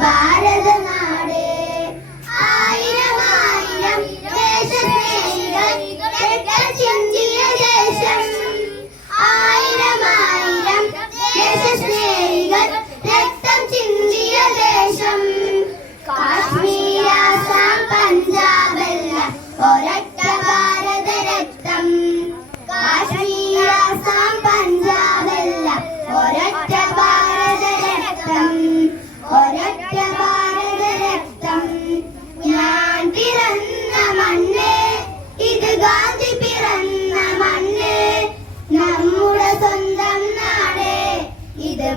ഭാരതനാട്. ആയിരം ആയിരം ദേശസ്നേഹികൾ രക്തചിന്തിയ ദേശം. ആയിരം ആയിരം ദേശസ്നേഹികൾ രക്തം ചിന്തിയ ദേശം. കാശ്മീർ, ആസാം, പഞ്ചാബല്ല ഒരൊറ്റ ഭാരത രക്തം. കാശ്മീർ, ആസാം, പഞ്ചാബല്ല ഒരൊറ്റ ഭാരത രക്തം. ഒരൊറ്റ ഭാരത രക്തം. ഞാൻ പിറന്ന മണ്ണ്, ഇത് ഗാന്ധി പിറന്ന മണ്ണ്. നമ്മുടെ സ്വന്തം നാട്, ഇത്